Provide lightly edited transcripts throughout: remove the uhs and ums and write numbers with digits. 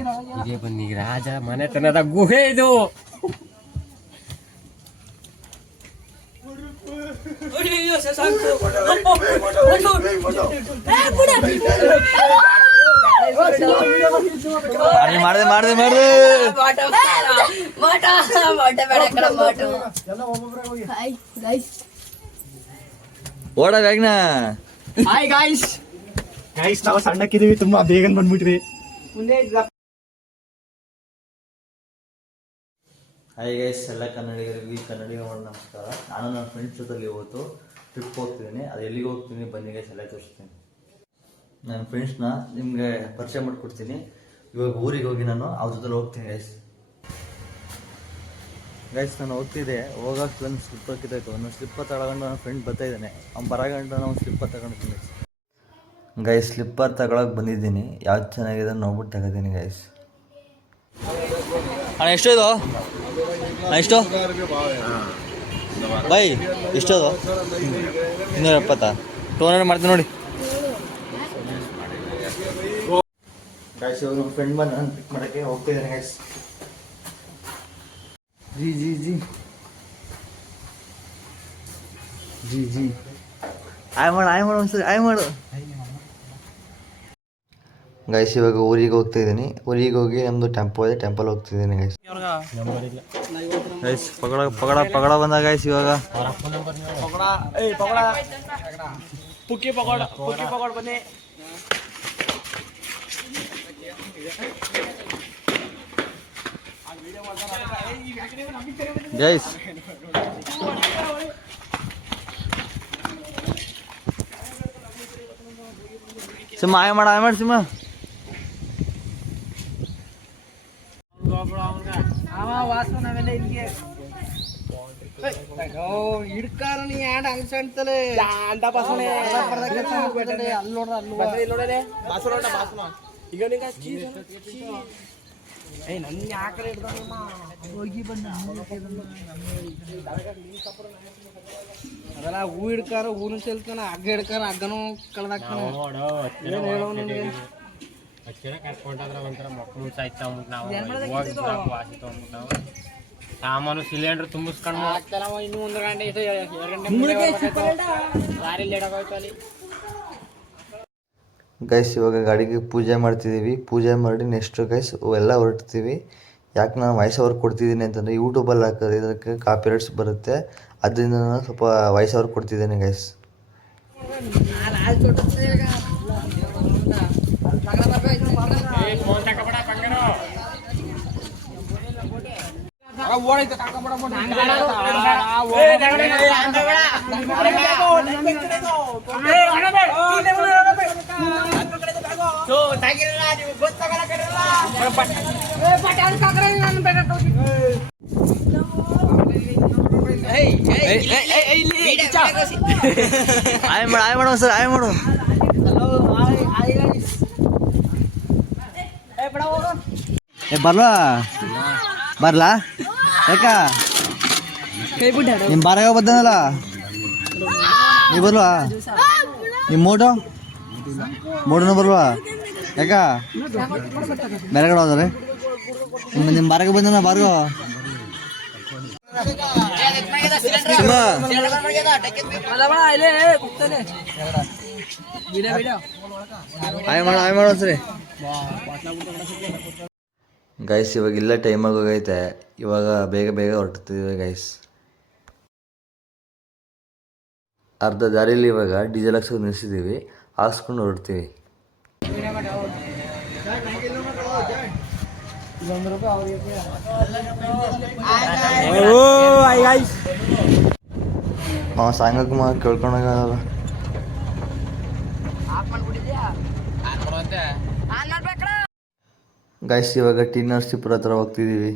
ಇದೇ ಬನ್ನಿ ರಾಜ ಮನೆತನದ ಗುಹೆ ಇದು. ಓಡ ಬೇಗನ. ಹಾಯ್ ಗಾಯ್ಸ್, ನಾವು ಸಣ್ಣಕ್ಕಿದೀವಿ, ತುಂಬಾ ಬೇಗನೆ ಬಂದ್ಬಿಟ್ವಿ. ಹಾಯ್ ಗೈಸ್, ಎಲ್ಲ ಕನ್ನಡಿಗರಿಗೆ ಕನ್ನಡಿಗ ಮಾಡಿ ನಮಸ್ಕಾರ. ನಾನು ನನ್ನ ಫ್ರೆಂಡ್ಸ್ ಜೊತೆಲಿ ಇವತ್ತು ಟ್ರಿಪ್ ಹೋಗ್ತಿದ್ದೀನಿ. ಅದು ಎಲ್ಲಿಗೆ ಹೋಗ್ತೀನಿ ಬನ್ನಿ ಗೈಸ್, ಎಲ್ಲ ತೋರಿಸ್ತೀನಿ. ನನ್ನ ಫ್ರೆಂಡ್ಸ್ನ ನಿಮಗೆ ಪರಿಚಯ ಮಾಡಿಕೊಡ್ತೀನಿ. ಇವಾಗ ಊರಿಗೆ ಹೋಗಿ ನಾನು ಅವ್ರ ಜೊತೆ ಹೋಗ್ತೀನಿ ಗೈಸ್. ನಾನು ಹೋಗ್ತಿದ್ದೆ, ಹೋಗೋಷ್ಟು ನನ್ನ ಸ್ಲಿಪ್ಪರ್ ಕಿತ್ತಾಯ್ತು. ನನ್ನ ಸ್ಲಿಪ್ಪರ್ ತಗೊಂಡು ನನ್ನ ಫ್ರೆಂಡ್ ಬರ್ತಾ ಇದ್ದಾನೆ. ಅವ್ನು ಬರೋಗಂಟ ನಾವು ಸ್ಲಿಪ್ಪರ್ ತಗೊಂಡಿದ್ದೀನಿ ಗೈಸ್. ಸ್ಲಿಪ್ಪರ್ ತಗೊಳಕ್ಕೆ ಬಂದಿದ್ದೀನಿ. ಯಾವ್ದು ಚೆನ್ನಾಗಿದೆ ನೋಡ್ಬಿಟ್ಟು ತಗೋತೀನಿ ಗೈಸ್. ಅಣ್ಣ ಎಷ್ಟು ಇದು? ಎಷ್ಟು ಬೈ? ಎಷ್ಟದು? 270. 200 ಮಾಡ್ತೀನಿ ನೋಡಿ ಗೈಸ್. ಇವಾಗ ನಮ್ಮ ಫ್ರೆಂಡ್ ಬಂದು ನಾನು ಪಿಕ್ ಮಾಡೋಕ್ಕೆ ಹೋಗ್ತಿದ್ದೇನೆ ಗೈಸ್. ಜಿ ಜಿ ಜಿ ಜಿ ಜಿ ಆಯ್ ಮಾಡು ಒಂದ್ಸರಿ ಆಯ್ ಮಾಡು ಗೈಸ್. ಇವಾಗ ಊರಿಗೆ ಹೋಗ್ತಾ ಇದ್ದೀನಿ. ಊರಿಗೆ ಹೋಗಿ ನಮ್ಮದು ಟೆಂಪೋ ಇದೆ, ಟೆಂಪಲ್ ಹೋಗ್ತಿದ್ದೀನಿ ಗೈಸ್. ಗೈಸ್ ಪಗಡ ಬಂದ ಗೈಸ್. ಇವಾಗ ಗೈಸ್ ಸಿಂಹ ಆಯ್ ಮಾಡು ಸಿಂಹ. ಅದೆಲ್ಲ ಹೂ ಹಿಡ್ಕಾರ ಹೂನು ಚೆಲ್ತಾನ, ಹಗ್ಗ ಹಿಡ್ಕಾರ ಹಗ್ಗನೂ ಕಳ್ದಾಕ್ತಾನ. ಸಾಮಾನು ಸಿಲಿಂಡರ್ ತುಂಬಿಸ್ಕೊಂಡು ಇನ್ನು 1 ಗಂಟೆ 2 ಗಂಟೆ ಗೈಸ್. ಇವಾಗ ಗಾಡಿಗೆ ಪೂಜೆ ಮಾಡ್ತಿದ್ದೀವಿ. ಪೂಜೆ ಮಾಡಿ ನೆಕ್ಸ್ಟ್ ಗೈಸ್ ಎಲ್ಲ ಹೊರಡ್ತೀವಿ. ಯಾಕೆ ನಾನು ವಾಯ್ಸ್ ಓವರ್ ಕೊಡ್ತಿದ್ದೀನಿ ಅಂತಂದರೆ ಯೂಟ್ಯೂಬಲ್ಲಿ ಹಾಕೋದು ಇದಕ್ಕೆ ಕಾಪಿರೈಟ್ಸ್ ಬರುತ್ತೆ. ಅದರಿಂದ ನಾನು ಸ್ವಲ್ಪ ವಾಯ್ಸ್ ಓವರ್ ಕೊಡ್ತಿದ್ದೇನೆ ಗೈಸ್. ಆಯ್ ಮಾಡು ಸರ್, ಆಯ್ ಮಾಡು. ಬರ್ಲಾ ಯಾಕ ನಿಮ್ಮ ಬಾರಾಗ ಬದ್ದನಲ್ಲ ನೀ ಬರ್ಲ್ವಾ? ನಿಮ್ಮ ಮೋಟನು ಬರ್ಲ್ವಾ? ಯಾಕ ಬೇರೆ ಕಡೆ ಹೋದ್ರೆ ನಿಮ್ಮ ಬಾರಾಗ ಬಂದನ ಬಾರ್ಗೋ. ಆಯ್ ಮಾಡು ಸರಿ ಗೈಸ್. ಇವಾಗ ಇಲ್ಲ ಟೈಮ್ ಆಗೋಗೈತೆ. ಇವಾಗ ಬೇಗ ಹೊರಡ್ತಿದ್ದೀವಿ ಗೈಸ್. ಅರ್ಧ ದಾರಿಯಲ್ಲಿ ಇವಾಗ ಡೀಸೆಲ್ ಹಾಕ್ಸ್ಕೊಂಡು ನಿಲ್ಸಿದ್ದೀವಿ. ಹಾಕ್ಸ್ಕೊಂಡು ಹೊರಡ್ತೀವಿ. ಸಾಂಗಕ್ಕೆ ಕೇಳ್ಕೊಂಡಾಗಲ್ಲ ಗೈಸ್. ಇವಾಗ ಟಿ ನರಸೀಪುರ ಹತ್ರ ಹೋಗ್ತಿದ್ದೀವಿ.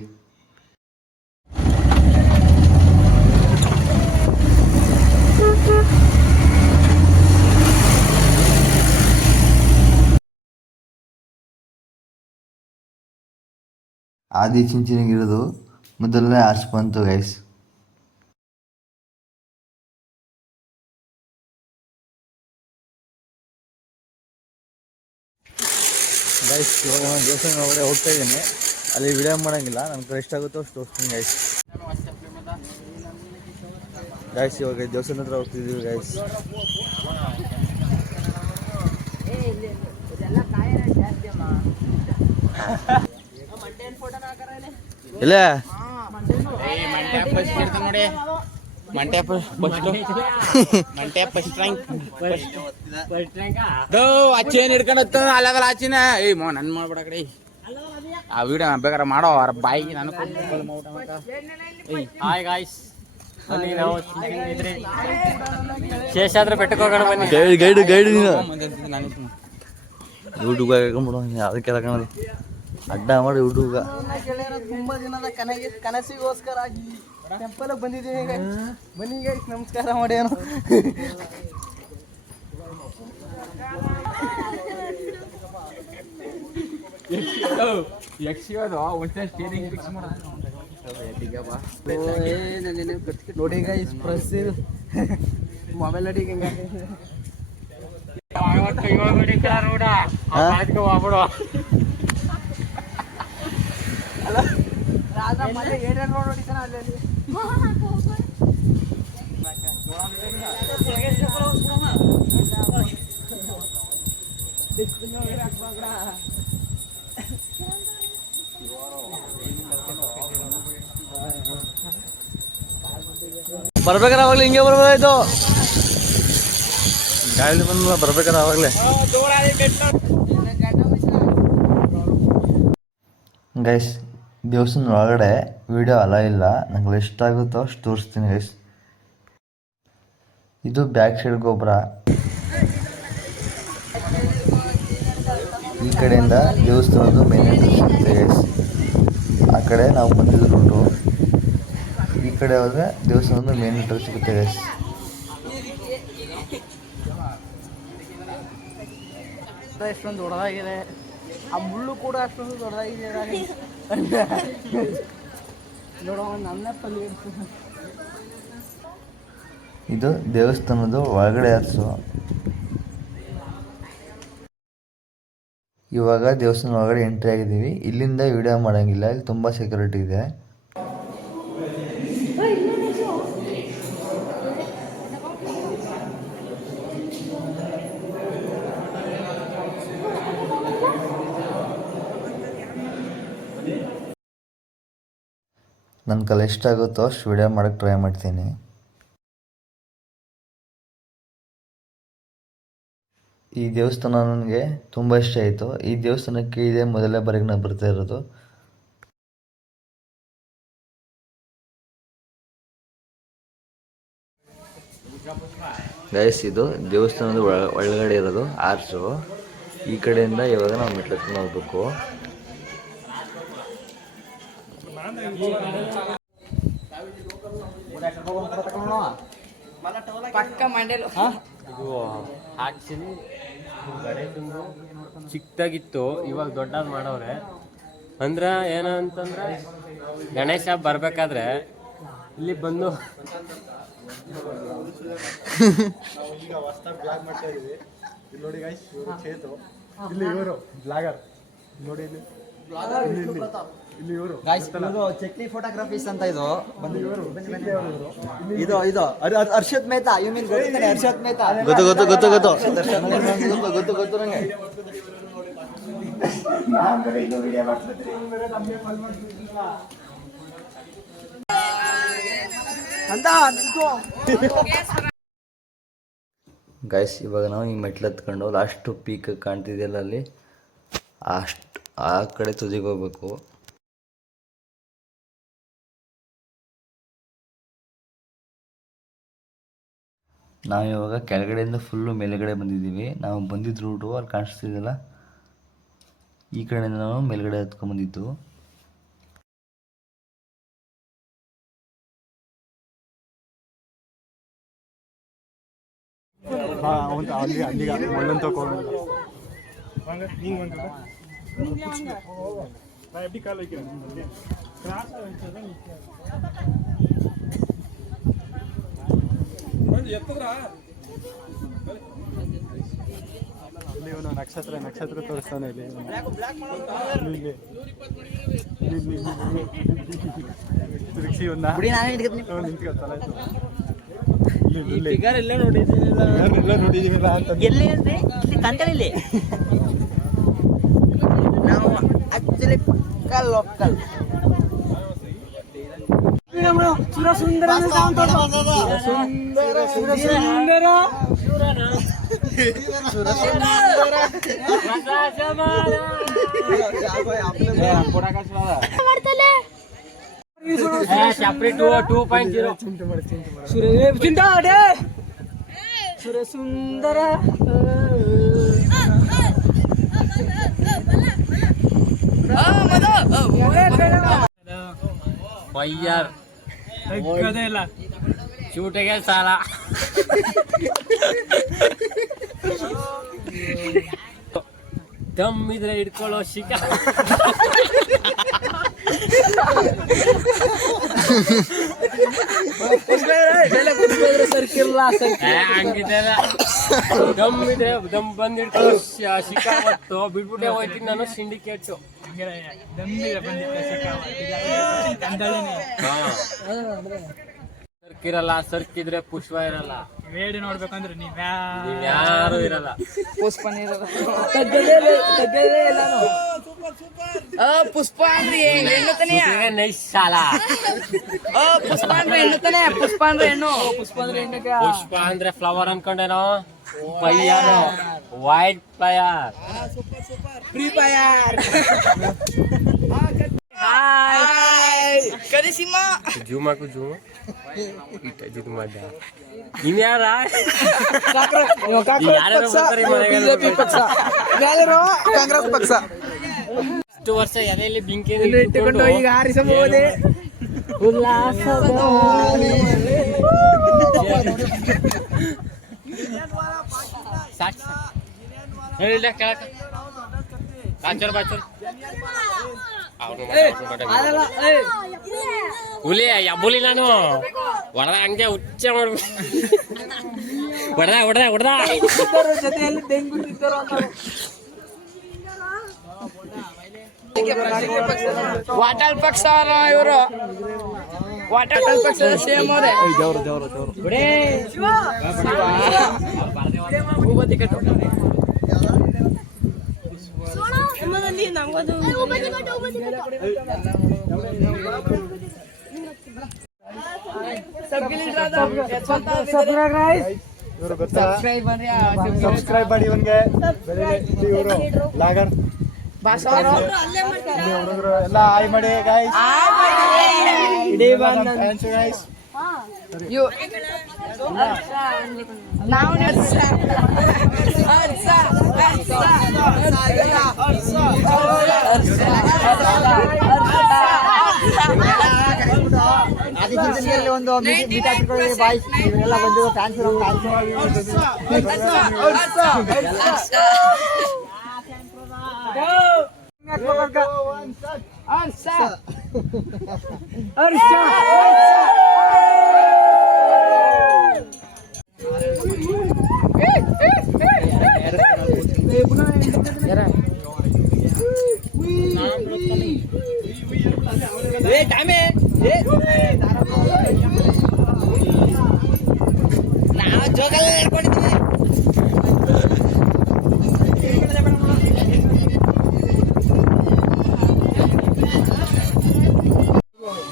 ಆದಿಚುಂಚನಗಿರಿದು ಮೊದಲನೇ ಆರ್ಚ್ ಬಂತು ಗೈಸ್. ಗೈಸ್ ಇವಾಗ ನಾನು ದೇವಸ್ಥಾನ ಒಳಗಡೆ ಹೋಗ್ತಾ ಇದ್ದೀನಿ. ಅಲ್ಲಿ ವಿಡಿಯೋ ಮಾಡೋಂಗಿಲ್ಲ, ನನ್ನ ಕಡೆ ಎಷ್ಟಾಗುತ್ತೋ ಅಷ್ಟು ತೋರಿಸ್ತೀನಿ ಗೈಸ್. ಗೈಸ್ ಇವಾಗ ದೇವಸ್ಥಾನ ಹತ್ರ ಹೋಗ್ತಿದ್ದೀವಿ ಗೈಸ್. ಇಲ್ಲ ಅಚ್ಚೇನ್ ಹಿಡ್ಕೊಂಡು ಅಲ್ಲದಲ್ಲ ಆಚಿನ ಏ ಮೋ ನನ್ ಮಾಡ್ಬಿಡ ಕಡೆ ಆ ವಿಡಿಯೋ ಬೇಕಾದ್ರೆ ಮಾಡೋ ಅವ್ರ ಬಾಯಿಗೆ ನಾನು ಹಾಯ್ ಗಾಯ್ಸ್, ನಾವು ಶೇಷಾದ್ರ ಬೆಟ್ಟಕ್ಕೆ ಹೋಗೋಣ ಬನ್ನಿ. ಗೈಡ್ ನೀನು ಯೂಟ್ಯೂಬ್ ಹಾಕೊಂಡ್ಬಿಡು, ಅದಕ್ಕೆಲ್ಲ ಕಾಣೋದು ಅಡ್ಡ ಮಾಡಿ ಯೂಟ್ಯೂಬ್. ತುಂಬಾ ದಿನದ ಕನಸಿಗೋಸ್ಕರ ಟೆಂಪಲ್ ಬಂದಿದ್ದೀವಿ. ಬನ್ನಿ ಗೈಸ್, ನಮಸ್ಕಾರ ಮಾಡಿ ಏನು ನೋಡಿ ಗೈಸ್ ಪ್ರೆಸ್ ಮೊಬೈಲ್ ಅಡಿಗೆ ಬರ್ಬೇಕಾರೆ ಅವಾಗಲೇ ಹಿಂಗೆ ಬರ್ಬೋದಾಯ್ತು, ಗಾಳಿ ಬಂದಲ್ಲ ಬರ್ಬೇಕಾರೆ ಅವಾಗಲೇ. ಗೈಸ್ ದೇವಸ್ಥಾನ ಒಳಗಡೆ ವಿಡಿಯೋ ಅಲ್ಲ ಇಲ್ಲ, ನಂಗೆ ಎಷ್ಟಾಗುತ್ತೋ ಅಷ್ಟು ತೋರಿಸ್ತೀನಿ ಗೈಸ್. ಇದು ಬ್ಯಾಕ್ ಸೈಡ್ ಗೋಪುರ. ಈ ಕಡೆಯಿಂದ ದೇವಸ್ಥಾನದ್ದು ಮೇನ್ ಎಂಟ್ರೆನ್ಸ್ ಸಿಗುತ್ತೆ ಗೈಸ್. ಆ ಕಡೆ ನಾವು ಬಂದಿದ್ದು ರೂಟು. ಈ ಕಡೆ ಹೋದರೆ ದೇವಸ್ಥಾನದ್ದು ಮೇನ್ ಎಂಟ್ರೆನ್ಸ್ ಸಿಗುತ್ತೆ ಗೈಸ್. ಎಷ್ಟೊಂದು ದೊಡ್ಡದಾಗಿದೆ, ಆ ಮುಳ್ಳು ಕೂಡ ಅಷ್ಟೊಂದು ದೊಡ್ಡದಾಗಿದೆ ನೋಡೋ ನನ್ನ ಪಲ್ಲಿ. ಇದು ದೇವಸ್ಥಾನದ ಒಳಗಡೆ ಹತ್ಸು. ಇವಾಗ ದೇವಸ್ಥಾನ ಒಳಗಡೆ ಎಂಟ್ರಿ ಆಗಿದ್ದೀವಿ. ಇಲ್ಲಿಂದ ವಿಡಿಯೋ ಮಾಡೋಂಗಿಲ್ಲ, ಇಲ್ಲಿ ತುಂಬ ಸೆಕ್ಯೂರಿಟಿ ಇದೆ. ನನ್ನ ಕೈಲಿ ಎಷ್ಟಾಗುತ್ತೋ ಅಷ್ಟು ವಿಡಿಯೋ ಮಾಡೋಕ್ಕೆ ಟ್ರೈ ಮಾಡ್ತೀನಿ. ಈ ದೇವಸ್ಥಾನ ನನಗೆ ತುಂಬ ಇಷ್ಟ ಆಯಿತು. ಈ ದೇವಸ್ಥಾನಕ್ಕೆ ಇದೇ ಮೊದಲೇ ಬಾರಿಗೆ ನಾನು ಬರ್ತಾ ಇರೋದು. ಗೈಸ್ ಇದು ದೇವಸ್ಥಾನದ ಒಳಗಡೆ ಇರೋದು ಆರ್ಚು. ಈ ಕಡೆಯಿಂದ ಇವಾಗ ನಾವು ಮೆಟ್ಲತ್ಕೊಂಡು ಹೋಗ್ಬೇಕು. ಇದು ಆಕ್ಚುಲಿ ಗಣೇಶಂದು ಚಿಕ್ಕದಾಗಿತ್ತು, ಇವಾಗ ದೊಡ್ಡದು ಮಾಡವ್ರೆ. ಅಂದ್ರೆ ಏನಂತಂದ್ರೆ ಗಣೇಶ ಬರ್ಬೇಕಾದ್ರೆ ಇಲ್ಲಿ ಬಂದು ನೋಡಿ ಗೈಸ್, ಚೇತು ಇಲ್ಲಿ, ಇವರು ಬ್ಲಾಗರ್ ನೋಡಿ, ಇಲ್ಲಿ ಇವರು ಚಕ್ಲಿ ಫೋಟೋಗ್ರಫೀಸ್ ಅಂತ ಇದು ಇದು ಹರ್ಷದ್ ಮೆಹ್ತಾ. ಯು ಮೀನ್ ಗೊತ್ತಿದ್ದಾನೆ ಹರ್ಷದ್ ಮೆಹ್ತಾ? ಗೊತ್ತು ಗೊತ್ತು ಗೊತ್ತು ಗೊತ್ತು ಗೊತ್ತು ಗೊತ್ತು ನಂಗೆ. ಗೈಸ್ ಇವಾಗ ನಾವು ಈ ಮೆಟ್ಲು ಹತ್ಕೊಂಡು ಲಾಸ್ಟ್ ಪೀಕ್ ಕಾಣ್ತಿದೆಯಲ್ಲ ಅಲ್ಲಿ, ಅಷ್ಟು ಆ ಕಡೆ ತುದಿಗೆ ಹೋಗ್ಬೇಕು. ನಾವು ಇವಾಗ ಕೆಳಗಡೆಯಿಂದ ಫುಲ್ಲು ಮೇಲ್ಗಡೆ ಬಂದಿದ್ದೀವಿ. ನಾವು ಬಂದಿದ್ದ ರೂಟು ಅಲ್ಲಿ ಕಾಣಿಸ್ತಿದೆಯಲ್ಲ, ಈ ಕಡೆಯಿಂದ ನಾವು ಮೇಲ್ಗಡೆ ಹತ್ಕೊಂಡ್ಬಂದಿದ್ದು. ஒன்றும் நான் எப்படி கால் வைக்கிறேன்? ಇಲ್ಲಿ ಇವನು ನಕ್ಷತ್ರ ತೋರಿಸ್ತಾನೆ ಇಲ್ಲಿ ತಿರುಗಿಸಿ ನಿಂತ್ಕೊಳ್ತಾನೆ ಎಲ್ಲ ನೋಡಿದೀವಿಲ್ಲ ಅಂತ ಎಲ್ಲಿ ಅಂದ್ರೆ ಕಂಕಲಲ್ಲಿ ನಾವು ಆಕ್ಚುಲಿ ಪಕ್ಕ ಲೋಕಲ್ ಸುರಸುಂದರ ಸುರಸುಂದರ ವೈಯರ್ ಶೂಟಿಗೆ ಸಾಲ ದಮ್ ಇದ್ರೆ ಹಿಡ್ಕೊಳ್ಳೋ ಶಿಕ ಹಂಗಿದೆಲ್ಲ ದಮ್ ಇದ್ರೆ ದಮ್ ಬಂದ್ ಹಿಡ್ಕೊಳ್ಳೋ ಶಿಕ ಹೊತ್ತು ಬಿಟ್ಬಿಟ್ಟೆ ಹೋಯ್ತೀನಿ ನಾನು ಸಿಂಡಿಕೇಟು ಸರ್ಕಿರಲ್ಲ ಸರ್ಕಿದ್ರೆ ಪುಷ್ಪ ಇರಲ್ಲ ವೇಡಿ ನೋಡ್ಬೇಕಂದ್ರೆ ಯಾರು ಇರಲ್ಲ ಪುಷ್ಪನ ಇರಲ್ಲ ಪುಷ್ಪ ಅಂದ್ರೆ ಹೆಣ್ಣು ನೈಸ್ ಸಾಲ ಪುಷ್ಪ ಅಂದ್ರೆ ಹೆಣ್ಣು ತಾನೆ ಪುಷ್ಪ ಅಂದ್ರೆ ಹೆಣ್ಣು ಪುಷ್ಪ ಅಂದ್ರೆ ಹೆಣ್ಣಿಗೆ ಪುಷ್ಪ ಅಂದ್ರೆ ಫ್ಲವರ್ ಅನ್ಕೊಂಡೇನೋ player white player free fire hi ಕರಿಸಿಮ್ಮ ಜೂಮ್ ಹಾಕು ಜೂಮ್ ಇಟ್ಟ ಜಿದ್ ಮಾಡ್ದ ಇನ್ಯಾರ ಕಾಂಗ್ರೆಸ್ ಪಕ್ಷ ಇಷ್ಟು ವರ್ಷ ಎಲೆಯಲ್ಲಿ ಬೆಂಕಿ ಇಟ್ಟುಕೊಂಡು ಈಗ ಹಾರಿಸಬಹುದೇ ಉಲ್ಲಾಸದ ಸಾಕ್ಷಿ ಹೇಳಿಲ್ಲ ಕೇಳಕ ಬಾಚರ್ ಬಾಚರ್ ಹುಲಿ ಯಬ್ಬುಲಿ ನಾನು ಹೊಡೆದ ಹಂಗೆ ಹುಚ್ಚ ಮಾಡ್ಬಿಟ್ಟು ಹೊಡೆದ ಜೊತೆಯಲ್ಲಿ ತೆಂಗುತ್ತಿದ್ದರು ವಾಟಲ್ ಪಕ್ಷ ಇವರು ವಾಟಲ್ ಪಕ್ಷದ ಸೇಮ್ ಅವರೇ ಸಬ್ಸ್ಕ್ರೈಬ್ ಮಾಡಿ ಇವನ್ಗೆ ಇವರು ಲಾಗರ್ ಹುಡುಗರು ಎಲ್ಲ ಆಯ್ ಮಾಡಿ ಗೈಸ್ ಗೈಸ್ ಒಂದು ಮೀಟ್ ಹಾಕಿಕೊಳ್ಳಿ ಬಾಯ್ಸ್ ಇವರೆಲ್ಲ ಬಂದು ಫ್ಯಾನ್ಸ್ ನಾವು ಜೋಗಲ್ಲ ಹೇಳ್ಕೊಂಡಿದ್ವಿ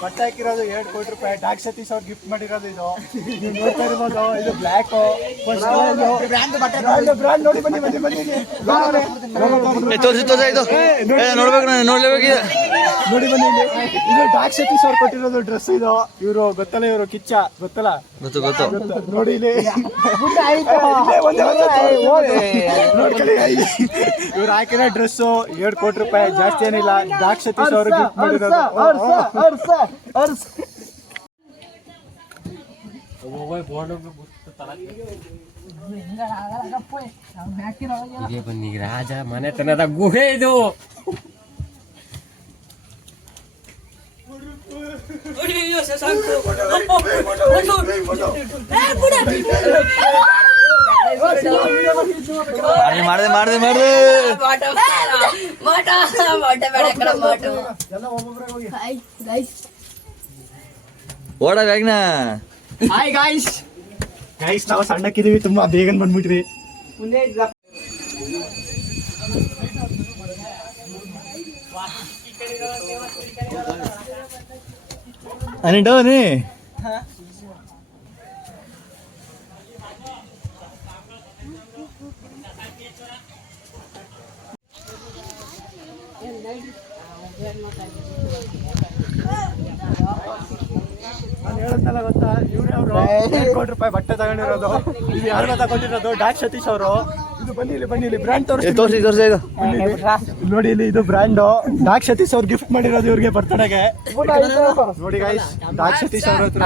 ಬಟ್ಟೆ ಹಾಕಿರೋದು 2 ಕೋಟಿ ರೂಪಾಯಿ ಡಾಕ್ ಸತೀಶ್ ಅವ್ರು ಗಿಫ್ಟ್ ಮಾಡಿರೋದು ಇದು ನೀವು ನೋಡ್ತಾ ಇರ್ಬೋದು ಇದು ಬ್ಲ್ಯಾಕ್ ಬ್ರ್ಯಾಂಡ್ ನೋಡಿ ಬನ್ನಿ ನೋಡಿ ಬನ್ನಿ ಇದು ಡಾಕ್ ಸತೀಶ್ ಅವ್ರು ಕೊಟ್ಟಿರೋದು ಡ್ರೆಸ್ ಇದು ಇವರು ಗೊತ್ತಲ್ಲ ಇವರು ಕಿಚ್ಚ ಗೊತ್ತಲ್ಲ ನೋಡಿ ಇಲ್ಲಿ ಇವ್ರು ಹಾಕಿರೋ ಡ್ರೆಸ್ 2 ಕೋಟಿ ರೂಪಾಯಿ ಜಾಸ್ತಿ ಏನಿಲ್ಲ ಡಾಕ್ ಸತೀಶ್ ಅವರು ಗಿಫ್ಟ್ ಮಾಡಿರೋದು ಇದೇ ಬನ್ನಿ ರಾಜ ಮನೆತನದ ಗುಹೆ ಇದು ಮಾಡ್ದೆ ಮಾಡ್ದೆ ಮಾಡ್ದೆ ಓಡ ಬೇಗನ. ಹಾಯ್ ಗಾಯ್ಸ್ ನಾವು ಸಣ್ಣಕ್ಕಿದೀವಿ, ತುಂಬಾ ಬೇಗನೆ ಬಂದ್ಬಿಟ್ರಿ. ಅನಿಟೋನಿ ನಾನು ಹೇಳದ್ನಲ್ಲ ಗೊತ್ತಾ, ಇವ್ರೆ ಅವರು 2 ಕೋಟಿ ರೂಪಾಯಿ ಬಟ್ಟೆ ತಗೊಂಡಿರೋದು. ಇದು ಯಾರು ತಗೊಂಡಿರೋದು? ಡಾಕ್ ಸತೀಶ್ ಅವರು. ಇದು ಬನ್ನಿ ಇಲ್ಲಿ ಬ್ರ್ಯಾಂಡ್ ತೋರಿಸಿ ನೋಡಿ. ಇಲ್ಲಿ ಇದು ಬ್ರ್ಯಾಂಡು ಡಾಕ್ ಸತೀಶ್ ಅವ್ರು ಗಿಫ್ಟ್ ಮಾಡಿರೋದು ಇವ್ರಿಗೆ ಬರ್ತಡೆಗೆ. ನೋಡಿ ಗೈಸ್, ಡಾಕ್ ಸತೀಶ್ ಅವ್ರ ಹತ್ರ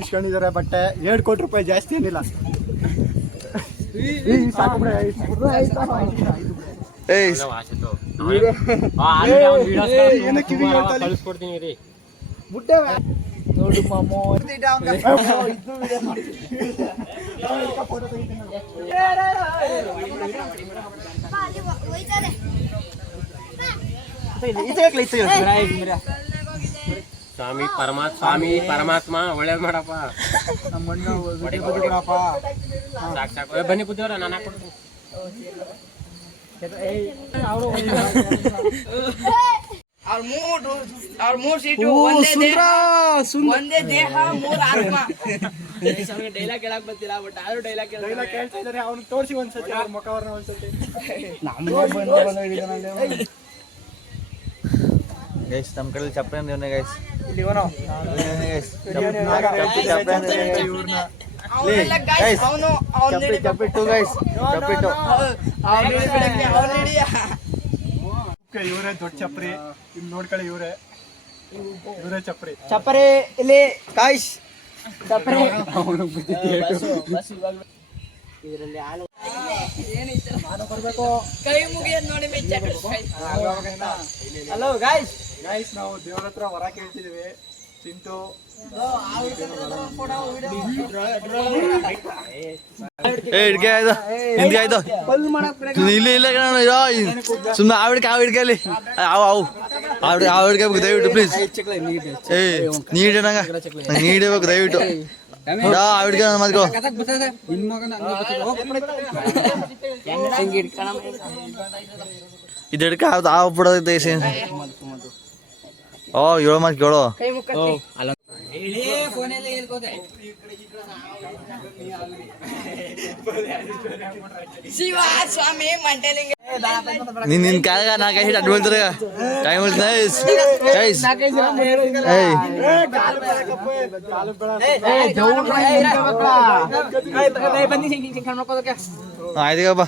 ಇಸ್ಕೊಂಡಿದ್ದಾರೆ ಬಟ್ಟೆ. 2 ಕೋಟಿ ರೂಪಾಯಿ, ಜಾಸ್ತಿ ಏನಿಲ್ಲ. ಸಾಕು ಬಿಡ. ಏನಕ್ಕೆ ಕಳಿಸ್ಕೊಡ್ತೀನಿ ರೀ. ನೋಡು ಮಾಮೋ ಸ್ವಾಮಿ ಪರಮಾತ್ಮ ಒಳ್ಳೇದ್ ಮಾಡಪ್ಪ. ಸಾಕು ಸಾಕು. ಬನ್ನಿ ಬುದ್ಧಿವರ ನಾನು ಹಾಕೊಡ್ತೀನಿ. ಅವ್ರ ಮೂರ್ ಸೀಟು ಒಂದೇ ದೇಹ 3 ಆತ್ಮ. ಡೈಲಾಗ್ ಹೇಳಕ್ ಬರ್ತಿಲ್ಲ, ಬಟ್ ಆದ್ರೂ ಡೈಲಾಗ್ ಕೇಳ್ತಾ ಇದಾರೆ. ಅವ್ನು ತೋರಿಸಿ ಒಂದ್ಸತಿ ಅವ್ರ ಮುಖವರ್ನ ಒಂದ್ಸತಿ. ಗೈಸ್ ನಮ್ಮ ಕಡೆ ಚಪ್ಪಲಿ ಅಂದೇವನೇ ಗೈಸ್. ಇಲ್ಲಿ ಇವನು ಇವರೇ ದೊಡ್ಡ ಚಪ್ರಿ. ಇಲ್ಲಿ ನೋಡ್ಕೊಳ್ಳಿ, ಇವರೇ ಚಪ್ರಿ ಇಲ್ಲಿ ಕಾಯ್ಸ್ ಚಪ್ರಿ. ಕೈ ಮುಗಿಯೋದ್ ನೋಡಿ ಹಲೋ ಗಾಯ್ಸ್, ನಾವು ದೇವ್ರ ಹತ್ರ ವರ ಕೇಳ್ತಿದೀವಿ. ಚಿಂಟು ಇಲ್ಲ ಸುಮ್ಮನೆ ಆವಿಡ್ಕಲ್ಲಿ ಆವಿಡ್ಬೇಕು ದಯವಿಟ್ಟು ಪ್ಲೀಸ್. ನೀಡಂಗ ನೀಡಬೇಕು ದಯವಿಟ್ಟು. ಆವಿಡ್ಕ ಮಾತ್ಕೋ. ಇದಕ್ಕೆ ಬಿಡೋದೈತೆ. ಓ ಏಳು ಮಾತು ಕೇಳೋ. ಶಿವ ಸ್ವಾಮಿ ಮಂಟಲಿಂಗ ನಿನ್ ಕಾಲ ನಾ ಕೈ ಹಿಟ್ಟು ಅಡ್ಕೊಳ್ತಾರೆ. ಟೈಮ್ ಆಯ್ತೀಗಪ್ಪ.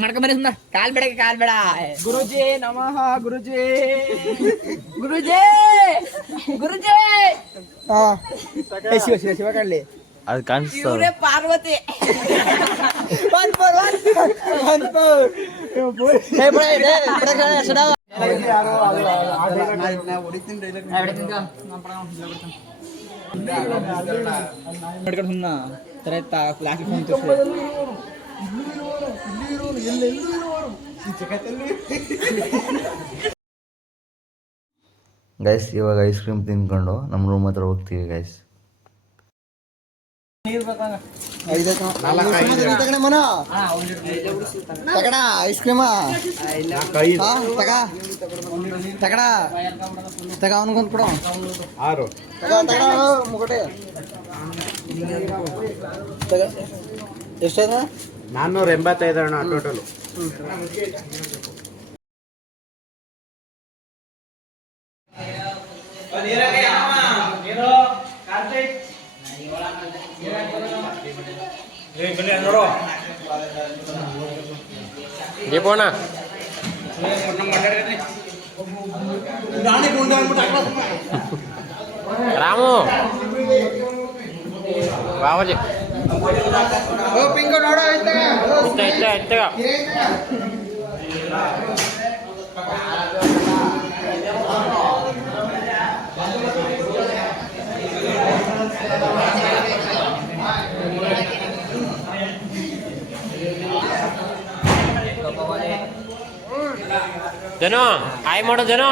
ಮಾಡ್ಕೊಂಬರಿ ಸುಂದರ್. ಕಾಲ್ ಬೇಡ. ಗುರುಜಿ ನಮಃ. ಗುರುಜಿ ಶಿವ ಕಾಣ್ಲಿ. ಅದು ಕಾಣಿಸ್ತ. ಇವ್ರೆ ಪಾರ್ವತಿ. ಗೈಸ್ ಇವಾಗ ಐಸ್ ಕ್ರೀಮ್ ತಿನ್ಕೊಂಡು ನಮ್ಮ ರೂಮ್ ಹತ್ರ ಹೋಗ್ತೀವಿ ಗೈಸ್. ಐಸ್ ಕ್ರೀಮ ತಗ ಅವನಿಗೊಂದು ಕೊಡು. 6 ಮುಗಟೆ ಎಷ್ಟದ? 485 ಅಣ್ಣ ಟೋಟಲ್. ದೀಪೋಣ ರಾಮು ಬಾಬಾಜಿ ಇತ್ತ ಜನ ಆಯ್ ಮಾಡೋ ಜನ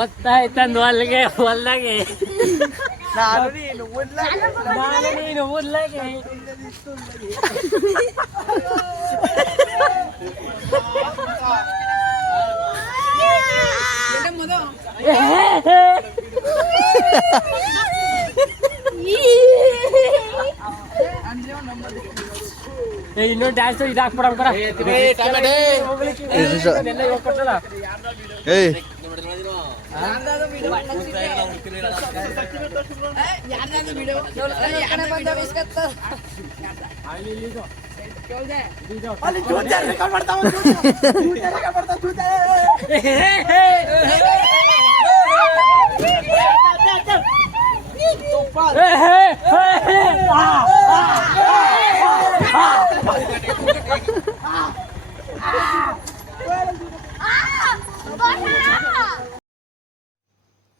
ಒತ್ತಾಯ್ತಂದು ಅಲ್ಲಿಗೆ ಹೊಲ್ದಾಗೆ ನೀನು ಊರ್ಲಾಗೆ ಇನ್ನೊಂದು ಡ್ಯಾನ್ಸ್ ಇದು ಹಾಕ್ಬಿಡ ಏಯ್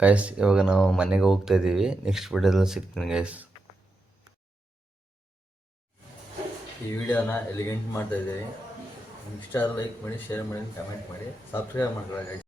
ಗೈಸ್ ಇವಾಗ ನಾವು ಮನೆಗೆ ಹೋಗ್ತಾ ಇದ್ದೀವಿ. ನೆಕ್ಸ್ಟ್ ವಿಡಿಯೋದಲ್ಲಿ ಸಿಗ್ತೀನಿ ಗೈಸ್. ಈ ವಿಡಿಯೋನ ಎಲ್ಲಿಗೆ ಎಂಡ್ ಮಾಡ್ತಾ ಇದ್ದೀವಿ. ಇಷ್ಟ ಲೈಕ್ ಮಾಡಿ, ಶೇರ್ ಮಾಡಿ, ಕಮೆಂಟ್ ಮಾಡಿ, ಸಬ್ಸ್ಕ್ರೈಬ್ ಮಾಡ್ಕೊಳ್ಳಿ ಗೈಸ್.